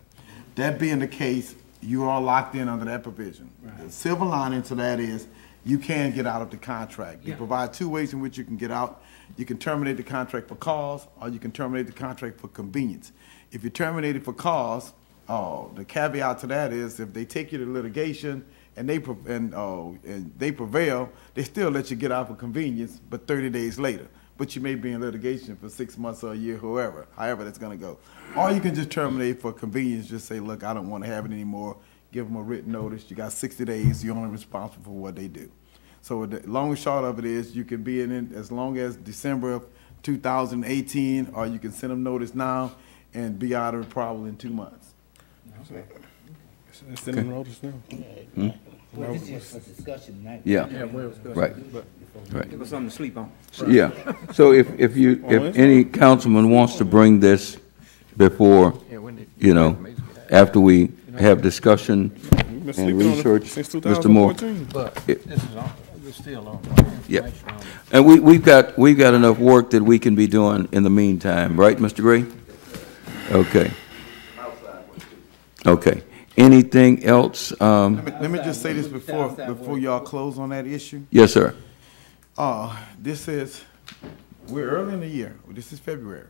That being the case, you are locked in under that provision. Right. The silver lining to that is you can get out of the contract. They provide 2 ways in which you can get out. You can terminate the contract for cause, or you can terminate the contract for convenience. If you terminate it for cause, the caveat to that is if they take you to litigation and they prevail, they still let you get out for convenience, but 30 days later. But you may be in litigation for 6 months or a year, however that's going to go. Or you can just terminate for convenience, just say, look, I don't want to have it anymore. give them a written notice. You got 60 days. You're only responsible for what they do. So the long and short of it is you can be in it as long as December of 2018, or you can send them notice now and be out of it probably in 2 months. Send them notice now. Well, this is just a discussion tonight. Yeah, right, right. Give us something to sleep on. Yeah, so if any councilman wants to bring this before, you know, after we have discussion and research, Mr. Moore. But this is we're still on. Yeah, and we've got enough work that we can be doing in the meantime, right, Mr. Gray? Okay. Okay. Anything else? Let me just say this before y'all close on that issue. Yes, sir. This is, we're early in the year. This is February.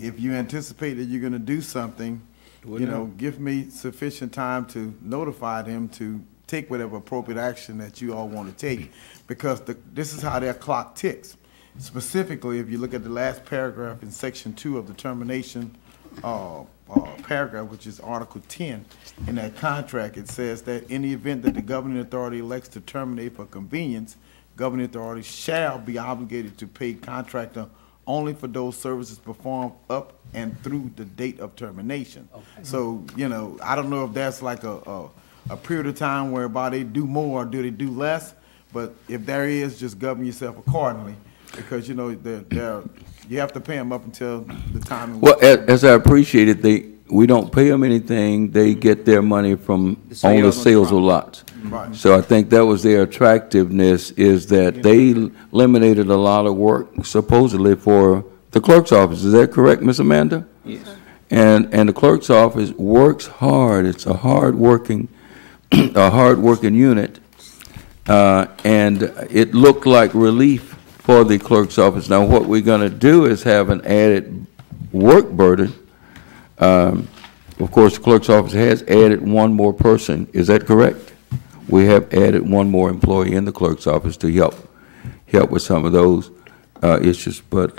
If you anticipate that you're gonna do something, you know, give me sufficient time to notify them to take whatever appropriate action that you all want to take, because this is how their clock ticks. Specifically, if you look at the last paragraph in section 2 of the termination paragraph, which is Article 10 in that contract, it says that in the event that the governing authority elects to terminate for convenience, governing authority shall be obligated to pay contractor only for those services performed up and through the date of termination. Okay. So, you know, I don't know if that's like a period of time whereby they do more or do they do less, but if there is, just govern yourself accordingly, because, you know, you have to pay them up until the time. Well, as I appreciate it, we don't pay them anything. They get their money from on the sales of lots. Right. So I think that was their attractiveness, is that they eliminated a lot of work supposedly for the clerk's office. Is that correct, Ms. Amanda? Yes. And the clerk's office works hard. It's a hard-working unit, and it looked like relief for the clerk's office. Now, what we're going to do is have an added work burden. Of course, the clerk's office has added one more person. Is that correct? We have added one more employee in the clerk's office to help with some of those issues. But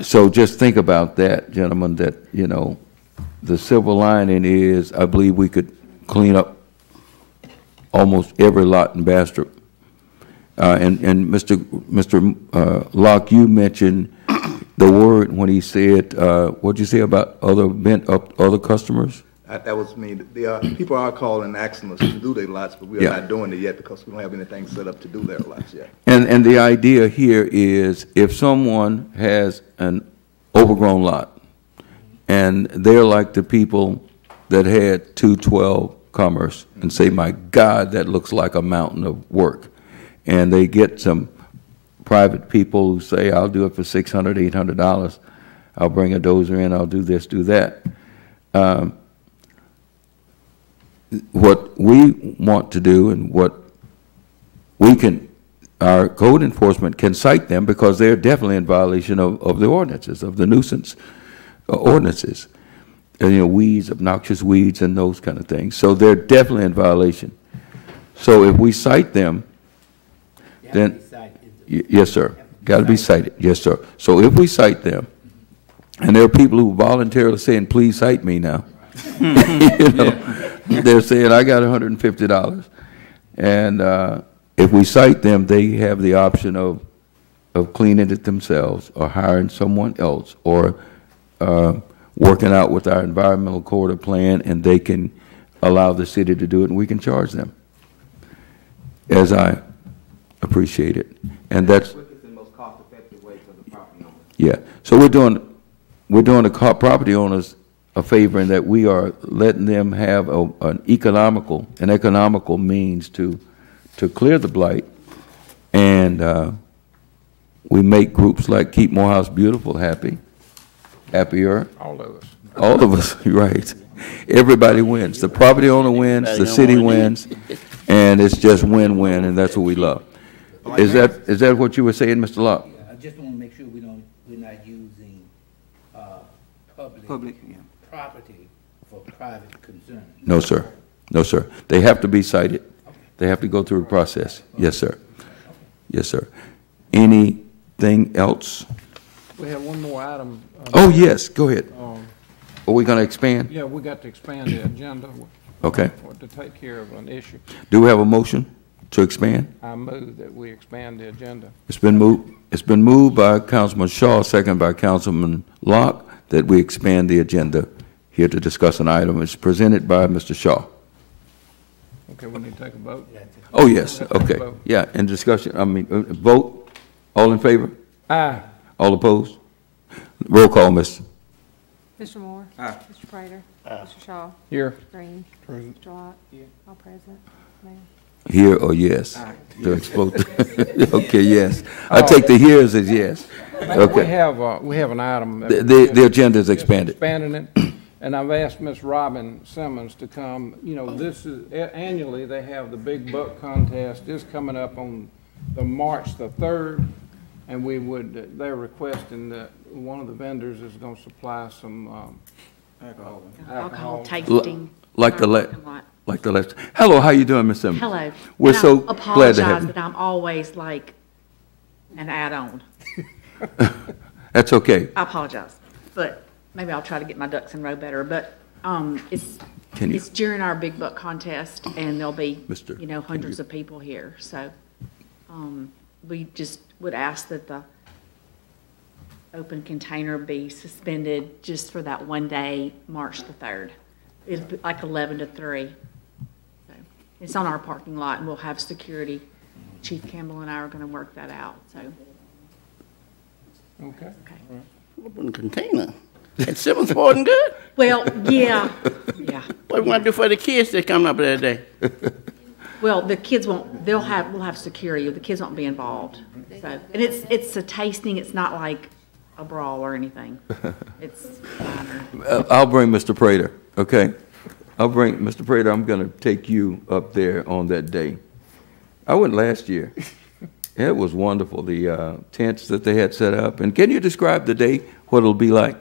so just think about that, gentlemen, that, you know, the silver lining is I believe we could clean up almost every lot in Bastrop. And Mr. Locke, you mentioned the word when he said, what'd you say about other customers? That was me. People are calling and asking us to do their lots, but we are not doing it yet because we don't have anything set up to do their lots yet. And the idea here is if someone has an overgrown lot and they're like the people that had 212 Commerce and say, my God, that looks like a mountain of work. And they get some private people who say, I'll do it for $600, $800. I'll bring a dozer in, I'll do this, do that. What we want to do and what we can, our code enforcement can cite them because they're definitely in violation of the ordinances, of the nuisance ordinances. And, you know, weeds, obnoxious weeds and those kind of things. So they're definitely in violation. So if we cite them, then, yes, sir, got to be cited, yes, sir. So if we cite them, and there are people who voluntarily saying, please cite me now, you know, they're saying, I got $150. And if we cite them, they have the option of cleaning it themselves or hiring someone else or working out with our environmental corridor plan, and they can allow the city to do it, and we can charge them, as I appreciate it. And that's the quickest and most cost-effective way for the property owner. Yeah. So we're doing the property owners a favor in that we are letting them have an economical means to clear the blight, and we make groups like Keep Morehouse Beautiful happier. All of us. All of us, right. Everybody wins. The property owner wins, the city wins, and it's just win-win, and that's what we love. Is that what you were saying, Mr. Locke? I just want to make sure we're not using public property for private concern. No, sir. No, sir. They have to be cited. They have to go through the process. Yes, sir. Yes, sir. Anything else? We have one more item. Oh, yes. Go ahead. Are we going to expand? Yeah, we got to expand the agenda Okay. to take care of an issue. Do we have a motion to expand? I move that we expand the agenda. It's been moved by Councilman Shaw, second by Councilman Locke, that we expand the agenda here to discuss an item. It's presented by Mr. Shaw. Okay, we need to take a vote. Oh, yes, okay. Yeah, in discussion, vote. All in favor? Aye. All opposed? Roll call, Mr. Mr. Moore? Aye. Mr. Prater? Mr. Shaw? Here. Green? Mr. Locke? All present. Mayor? Here or yes? To explode. Okay, yes. I take the heres as yes. We Okay. have an item. that The agenda is expanded. Expanding it, and I've asked Miss Robin Simmons to come. You know, this is, annually, they have the Big Buck Contest. It's coming up on the March the 3rd, and they're requesting that one of the vendors is gonna supply some, alcohol tasting. Like the parking lot. like the last. Hello, how you doing, Miss Simmons? Hello. We're And so I glad to have apologize you. that I'm always like an add-on. That's okay. I apologize, but maybe I'll try to get my ducks in a row better. But it's during our Big Buck Contest, and there'll be hundreds of people here. So we just would ask that the open container be suspended just for that one day, March the 3rd. It's like 11 to 3. So it's on our parking lot, and we'll have security. Chief Campbell and I are going to work that out. So. okay. Open container. At Simmons Sporting Good? Well, yeah. What we want to do for the kids that come up that day? Well, the kids won't. We'll have security. The kids won't be involved. So, and it's a tasting. It's not like a brawl or anything. It's minor. I'll bring Mr. Prater, okay? I'll bring Mr. Prater. I'm going to take you up there on that day. I went last year. It was wonderful, the tents that they had set up. And can you describe the day, what it'll be like?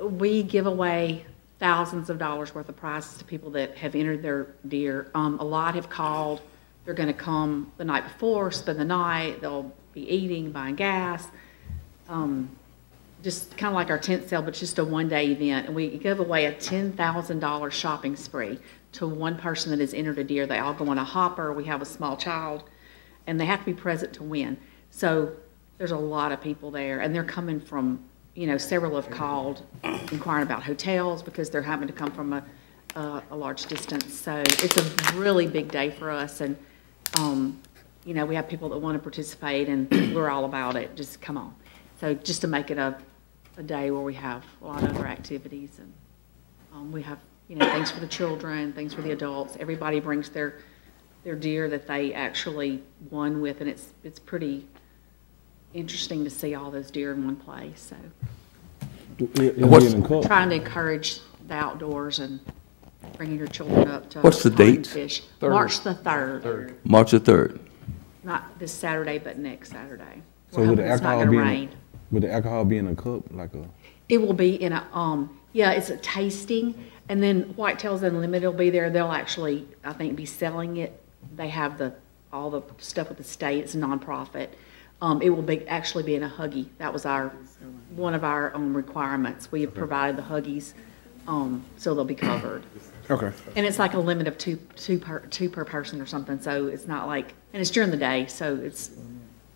We give away thousands of dollars worth of prizes to people that have entered their deer. A lot have called. They're going to come the night before, spend the night. They'll be eating, buying gas. Just kind of like our tent sale, but just a one-day event. And we give away a $10,000 shopping spree to one person that has entered a deer. They all go on a hopper. We have a small child, and they have to be present to win. So there's a lot of people there, and they're coming from, several have called inquiring about hotels because they're having to come from a large distance. So it's a really big day for us, and we have people that want to participate, and we're all about it. Just come on. So just to make it a day where we have a lot of other activities, and we have things for the children, things for the adults. Everybody brings their deer that they actually won with, and it's pretty interesting to see all those deer in one place. So trying to encourage the outdoors and bringing your children up to What's the hunt and date? fish. Third. March the 3rd. March the 3rd. Not this Saturday, but next Saturday. So We're would the hoping it's not alcohol gonna be rain. would the alcohol be in a cup like a? It will be in a, it's a tasting, and then Whitetails Unlimited will be there. They'll actually, I think, be selling it. They have all the stuff with the state. It's a nonprofit. It will actually be in a Huggy. That was one of our requirements. We have provided the Huggies, so they'll be covered. Okay. And it's like a limit of two per person or something. So it's not like, and it's during the day, so it's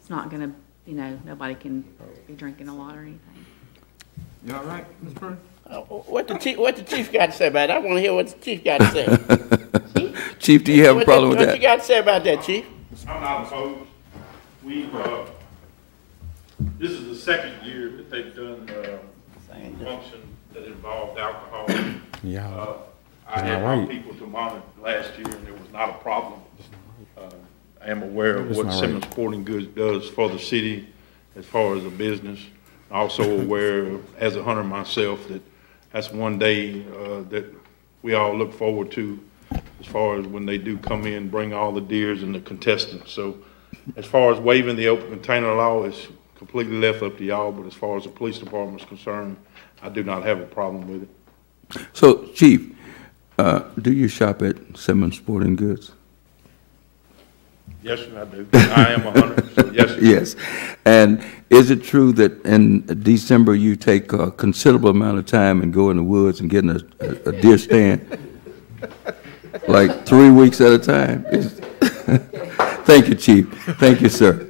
not gonna, nobody can be drinking a lot or anything. You all right, Ms. Pruitt? What the chief got to say about it? I want to hear what the chief got to say. Chief, do you have a problem with What that? you got to say about that, Chief? I'm not opposed. This is the second year that they've done a function that involved alcohol. Yeah. I had my people to monitor last year, and there was not a problem. I am aware of what Simmons Sporting Goods does for the city as far as a business. Also aware, as a hunter myself, that that's one day that we all look forward to as far as when they do come in, bring all the deers and the contestants. So as far as waiving the open container law, it's completely left up to y'all, but as far as the police department is concerned, I do not have a problem with it. So, Chief, do you shop at Simmons Sporting Goods? Yes, sir, I do. I am a hunter, so yes, sir. Yes. And is it true that in December you take a considerable amount of time and go in the woods and get in a deer stand? Like 3 weeks at a time? Thank you, Chief. Thank you, sir.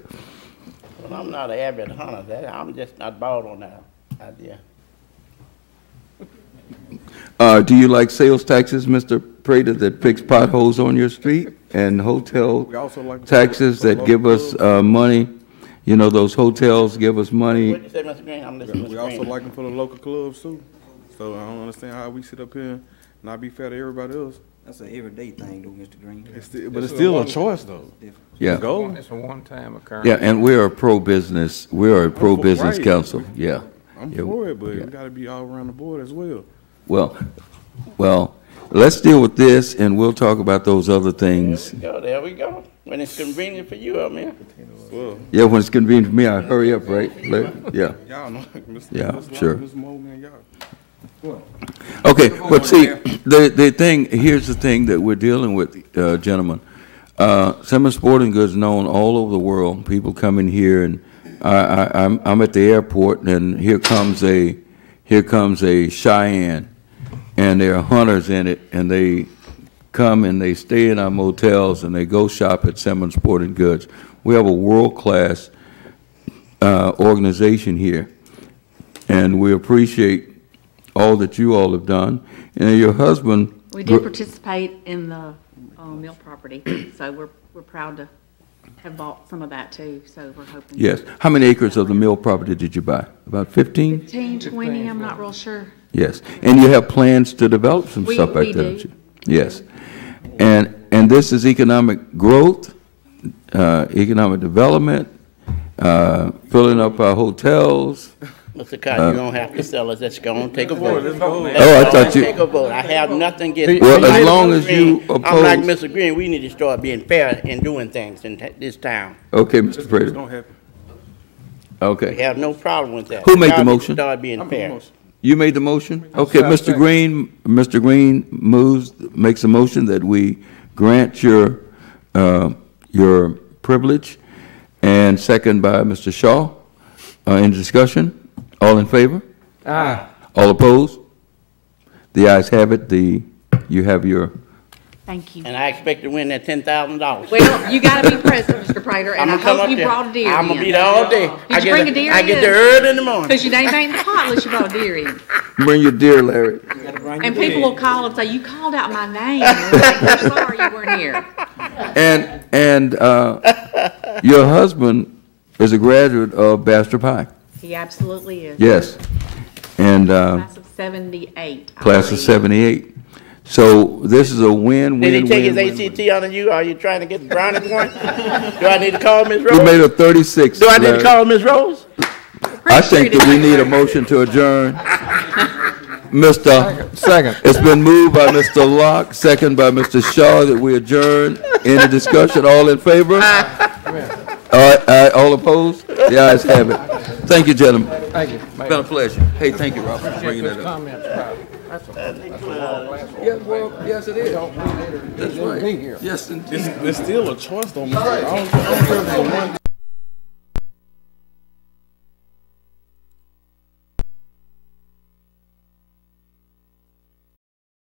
Well, I'm not an avid hunter. I'm just not bought on that idea. Do you like sales taxes, Mr. Prater, that fix potholes on your street? And hotel taxes that give us money? You know, those hotels give us money. What did you say, Mr. Green? I'm listening to We Mr. also Green. like them for the local clubs too. So I don't understand how we sit up here and not be fair to everybody else. That's an everyday thing, though, Mr. Green. But it's still a choice though. Yeah. It's a one-time occurrence. Yeah, and we're a pro-business, we're a pro-business right. council, yeah. I'm Yeah, for it, but yeah. we gotta be all around the board as well. Well, let's deal with this, and we'll talk about those other things. There we go. When it's convenient for you, man. Well, Yeah, when it's convenient for me, I hurry up, right? Yeah, y'all know, Mr. Yeah, Mr. sure. Mr. Mo, man, y'all. okay, but see, the thing, here's the thing that we're dealing with, gentlemen. Simmons Sporting Goods known all over the world. People come in here, and I'm at the airport, and here comes a Cheyenne, and there are hunters in it, and they come and they stay in our motels, and they go shop at Simmons Sporting Goods. We have a world-class organization here, and we appreciate all that you all have done. And your husband... We did participate in the mill property, so we're proud to have bought some of that too, so we're hoping. Yes. How many acres of the mill property did you buy? About 15? 15, 20, I'm not real sure. Yes. And you have plans to develop some We- stuff we like that, do. don't you? Yes. And this is economic growth, economic development, filling up our hotels. Mr. Cotton, you don't have to sell us. Let's go and take a vote. Oh, I thought you... Take a vote. I have nothing against. Well, I'm as like long Mr. as you Green. I'm like oppose- Mr. Green. We need to start being fair and doing things in this town. Okay, Mr. It's Prater. gonna happen. We Okay. have no problem with that. Who made the Y'all need to motion? Start being fair. You made the motion? Okay, Mr. Green makes a motion that we grant your privilege, and second by Mr. Shaw. Any discussion? All in favor? Aye. All opposed? The ayes have it. You have your... Thank you. And I expect to win that $10,000. Well, you gotta be present, Mr. Prater, and I hope you brought a deer in. I'm gonna be there all day. Did you bring a deer in? I get there early in the morning. Because you ain't in the pot unless you brought a deer in. Bring your deer, Larry. And people will call and say, you called out my name. We're like, we're sorry you weren't here. And your husband is a graduate of Bastrop High. He absolutely is. Yes. And Class of 78. I class of believe. 78. So this is a win-win-win-win. Did he take his ACT on you? Are you trying to get the brownies one? Do I need to call Ms. Rose? We made a 36. Do I need to Larry. call Ms. Rose? I think that we need a motion to adjourn. Second. It's been moved by Mr. Locke, second by Mr. Shaw, that we adjourn. Any discussion? All in favor? All opposed? The ayes have it. Thank you, gentlemen. Thank you. It's been a pleasure. Hey, thank you, Rob, for bringing that up. Comments about it. That's Yeah, well, yes, it is. That's a, right. be here. Yes, indeed. It's still a choice though, Mr. I don't care if it's a one.